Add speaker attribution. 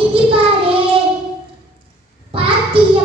Speaker 1: എനിക്ക് പാടേ പാത്തിയ